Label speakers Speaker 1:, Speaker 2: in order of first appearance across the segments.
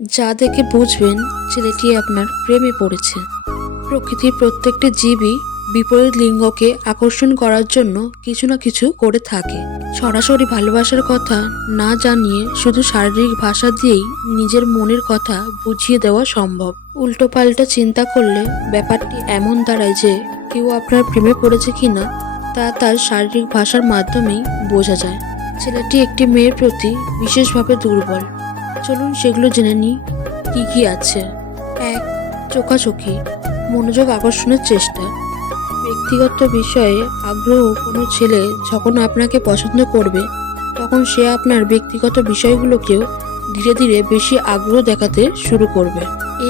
Speaker 1: যা দেখে বুঝবেন ছেলেটি আপনার প্রেমে পড়েছে। প্রকৃতির প্রত্যেকটি জীবই বিপরীত লিঙ্গকে আকর্ষণ করার জন্য কিছু না কিছু করে থাকে। সরাসরি ভালোবাসার কথা না জানিয়ে শুধু শারীরিক ভাষা দিয়েই নিজের মনের কথা বুঝিয়ে দেওয়া সম্ভব। উল্টো পাল্টা চিন্তা করলে ব্যাপারটি এমন দাঁড়ায় যে কেউ আপনার প্রেমে পড়েছে কিনা তা তার শারীরিক ভাষার মাধ্যমেই বোঝা যায়। ছেলেটি একটি মেয়ের প্রতি বিশেষভাবে দুর্বল। চলুন সেগুলো জেনে নিই। কী কী আছে? এক, চোখাচোখি, মনোযোগ আকর্ষণের চেষ্টা। ব্যক্তিগত বিষয়ে আগ্রহ কোনো ছেলে যখন আপনাকে পছন্দ করবে, তখন সে আপনার ব্যক্তিগত বিষয়গুলোকেও ধীরে ধীরে বেশি আগ্রহ দেখাতে শুরু করবে।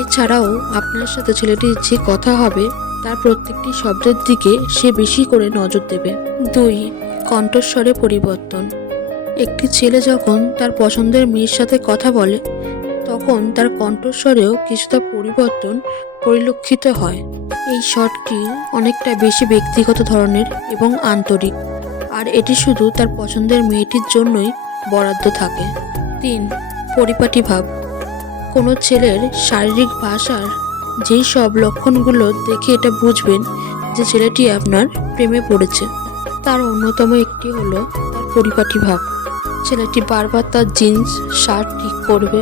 Speaker 1: এছাড়াও আপনার সাথে ছেলেটির যে কথা হবে, তার প্রত্যেকটি শব্দের দিকে সে বেশি করে নজর দেবে। দুই, কণ্ঠস্বরে পরিবর্তন। একটি ছেলে যখন তার পছন্দের মেয়ের সাথে কথা বলে, তখন তার কণ্ঠস্বরেও কিছুটা পরিবর্তন পরিলক্ষিত হয়। এই শটটি অনেকটা বেশি ব্যক্তিগত ধরনের এবং আন্তরিক, আর এটি শুধু তার পছন্দের মেয়েটির জন্যই বরাদ্দ থাকে। তিন, পরিপাটি ভাব। কোনো ছেলের শারীরিক ভাষার যেই সব লক্ষণগুলো দেখে এটা বুঝবেন যে ছেলেটি আপনার প্রেমে পড়েছে। তার অন্যতম একটি হলো তার পরিপাটি ভাব। ছেলেটি বারবার তার জিন্স, শার্ট ঠিক করবে,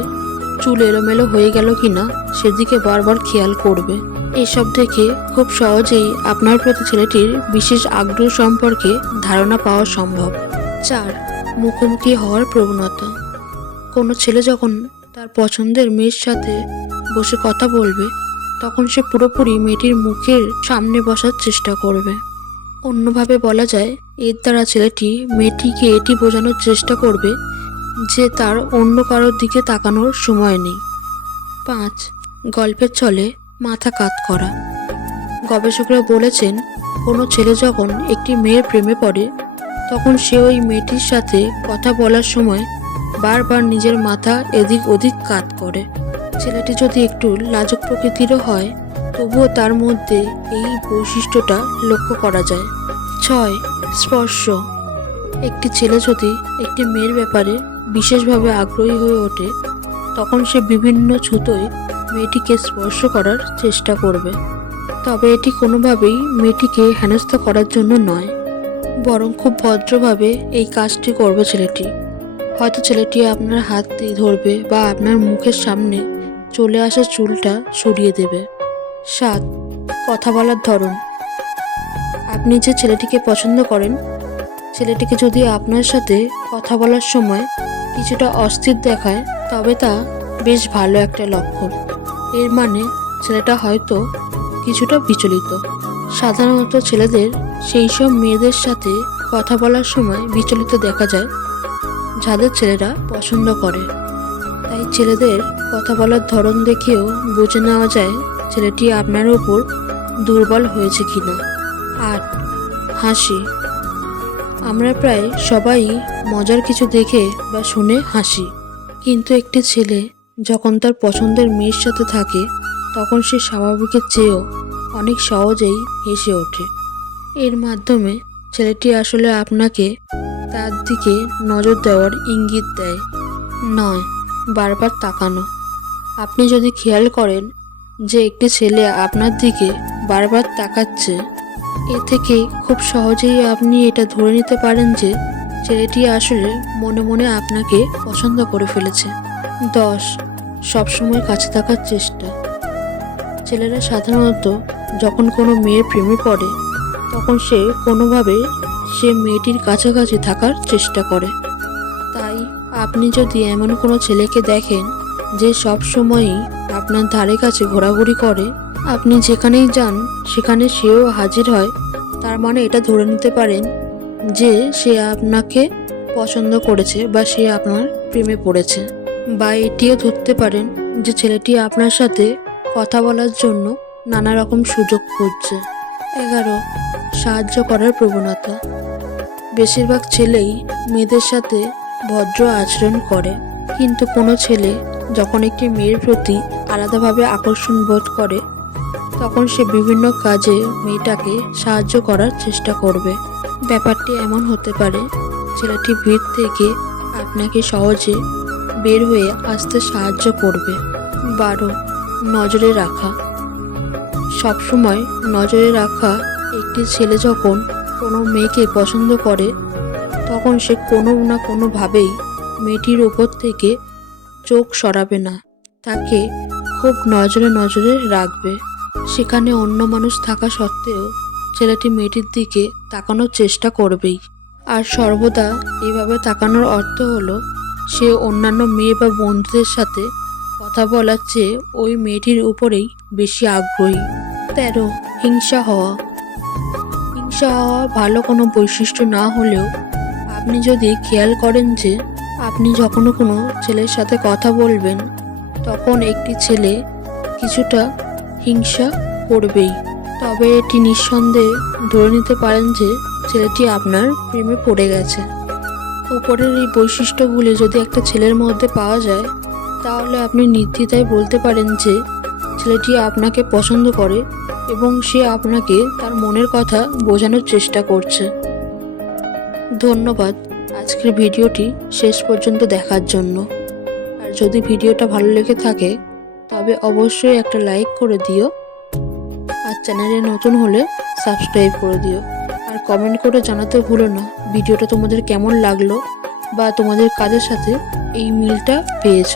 Speaker 1: চুল এলোমেলো হয়ে গেল কিনা সেদিকে বারবার খেয়াল করবে। এসব দেখে খুব সহজেই আপনার প্রতি ছেলেটির বিশেষ আগ্রহ সম্পর্কে ধারণা পাওয়া সম্ভব। চার, মুখোমুখি হওয়ার প্রবণতা। কোনো ছেলে যখন তার পছন্দের মেয়ের সাথে বসে কথা বলবে, তখন সে পুরোপুরি মেয়েটির মুখের সামনে বসার চেষ্টা করবে। অন্যভাবে বলা যায় এর দ্বারা ছেলেটি মেয়েটিকে এটি বোঝানোর চেষ্টা করবে যে তার অন্য কারোর দিকে তাকানোর সময় নেই। পাঁচ, গল্পের ছলে মাথা কাত করা। গবেষকরা বলেছেন, কোনো ছেলে যখন একটি মেয়ের প্রেমে পড়ে, তখন সে ওই মেয়েটির সাথে কথা বলার সময় বারবার নিজের মাথা এদিক ওদিক কাত করে। ছেলেটি যদি একটু লাজুক প্রকৃতিরও হয়, তবুও তার মধ্যে এই বৈশিষ্ট্যটা লক্ষ্য করা যায়। ছয়, স্পর্শ। একটি ছেলে যদি একটি মেয়ের ব্যাপারে বিশেষভাবে আগ্রহী হয়ে ওঠে, তখন সে বিভিন্ন ছুতোয় মেয়েটিকে স্পর্শ করার চেষ্টা করবে। তবে এটি কোনোভাবেই মেয়েটিকে হেনস্থা করার জন্য নয়, বরং খুব ভদ্রভাবে এই কাজটি করবে ছেলেটি। হয়তো ছেলেটি আপনার হাত দিয়ে ধরবে বা আপনার মুখের সামনে চলে আসা চুলটা সরিয়ে দেবে। সাত, কথা বলার ধরন। আপনি যে ছেলেটিকে পছন্দ করেন, ছেলেটিকে যদি আপনার সাথে কথা বলার সময় কিছুটা অস্থির দেখায়, তবে তা বেশ ভালো একটা লক্ষণ। এর মানে ছেলেটা হয়তো কিছুটা বিচলিত। সাধারণত ছেলেদের সেই সব মেয়েদের সাথে কথা বলার সময় বিচলিত দেখা যায়, যাদের ছেলেরা পছন্দ করে। তাই ছেলেদের কথা বলার ধরন দেখেও বুঝে নেওয়া যায় ছেলেটি আপনার ওপর দুর্বল হয়েছে কিনা। হাসি। আমরা প্রায় সবাই মজার কিছু দেখে বা শুনে হাসি। কিন্তু একটি ছেলে যখন তার পছন্দের মেয়ের সাথে থাকে, তখন সে স্বাভাবিকের চেয়েও অনেক সহজেই হেসে ওঠে। এর মাধ্যমে ছেলেটি আসলে আপনাকে তার দিকে নজর দেওয়ার ইঙ্গিত দেয়। নয়, বারবার তাকানো। আপনি যদি খেয়াল করেন যে একটি ছেলে আপনার দিকে বারবার তাকাচ্ছে এ থেকে খুব সহজেই আপনি এটা ধরে নিতে পারেন যে ছেলেটি আসলে মনে মনে আপনাকে পছন্দ করে ফেলেছে। দশ, সবসময় কাছে থাকার চেষ্টা। ছেলেরা সাধারণত যখন কোনো মেয়ের প্রেমে পড়ে, তখন সে কোনোভাবে সে মেয়েটির কাছাকাছি থাকার চেষ্টা করে। তাই আপনি যদি এমন কোনো ছেলেকে দেখেন যে সব সময়ই আপনার ধারে কাছে ঘোরাঘুরি করে আপনি যেখানেই যান, সেখানে সেও হাজির হয়। তার মানে এটা ধরে নিতে পারেন যে সে আপনাকে পছন্দ করেছে বা সে আপনার প্রেমে পড়েছে। বা এটিও ধরতে পারেন যে ছেলেটি আপনার সাথে কথা বলার জন্য নানা রকম সুযোগ খুঁজছে। এগারো, সাহায্য করার প্রবণতা। বেশিরভাগ ছেলেই মেয়েদের সাথে ভদ্র আচরণ করে। কিন্তু কোনো ছেলে যখন একটি মেয়ের প্রতি আলাদাভাবে আকর্ষণ বোধ করে তখন সে বিভিন্ন কাজে মেয়েটাকে সাহায্য করার চেষ্টা করবে। ব্যাপারটি এমন হতে পারে, ছেলেটি ভিড় থেকে আপনাকে সহজে বের হয়ে আসতে সাহায্য করবে। বারো, নজরে রাখা। সবসময় নজরে রাখা, একটি ছেলে যখন কোনো মেয়েকে পছন্দ করে, তখন সে কোনো না কোনোভাবেই মেয়েটির ওপর থেকে চোখ সরাবে না। তাকে খুব নজরে নজরে রাখবে। সেখানে অন্য মানুষ থাকা সত্ত্বেও ছেলেটি মেয়েটির দিকে তাকানোর চেষ্টা করবেই। আর সর্বদা এভাবে তাকানোর অর্থ হলো, সে অন্যান্য মেয়ে বা বন্ধুদের সাথে কথা বলার চেয়ে ওই মেয়েটির উপরেই বেশি আগ্রহী। তেরো, হিংসা হওয়া। হিংসা হওয়া ভালো কোনো বৈশিষ্ট্য না হলেও আপনি যদি খেয়াল করেন যে আপনি যখনও কোনো ছেলের সাথে কথা বলবেন, তখন একটি ছেলে কিছুটা হিংসা করবেই। তবে এটি নিঃসন্দেহে ধরে নিতে পারেন যে ছেলেটি আপনার প্রেমে পড়ে গেছে। উপরের এই বৈশিষ্ট্যগুলি যদি একটা ছেলের মধ্যে পাওয়া যায়, তাহলে আপনি নির্দ্বিধায় বলতে পারেন যে ছেলেটি আপনাকে পছন্দ করে এবং সে আপনাকে তার মনের কথা বোঝানোর চেষ্টা করছে। ধন্যবাদ। আজকের ভিডিওটি শেষ পর্যন্ত দেখার জন্য। আর যদি ভিডিওটা ভালো লেগে থাকে তবে অবশ্যই একটা লাইক করে দিও। আর চ্যানেলে নতুন হলে সাবস্ক্রাইব করে দিও। আর কমেন্ট করে জানাতে ভুলো না ভিডিওটা তোমাদের কেমন লাগল বা তোমাদের কাদের সাথে এই মিলটা পেয়েছ।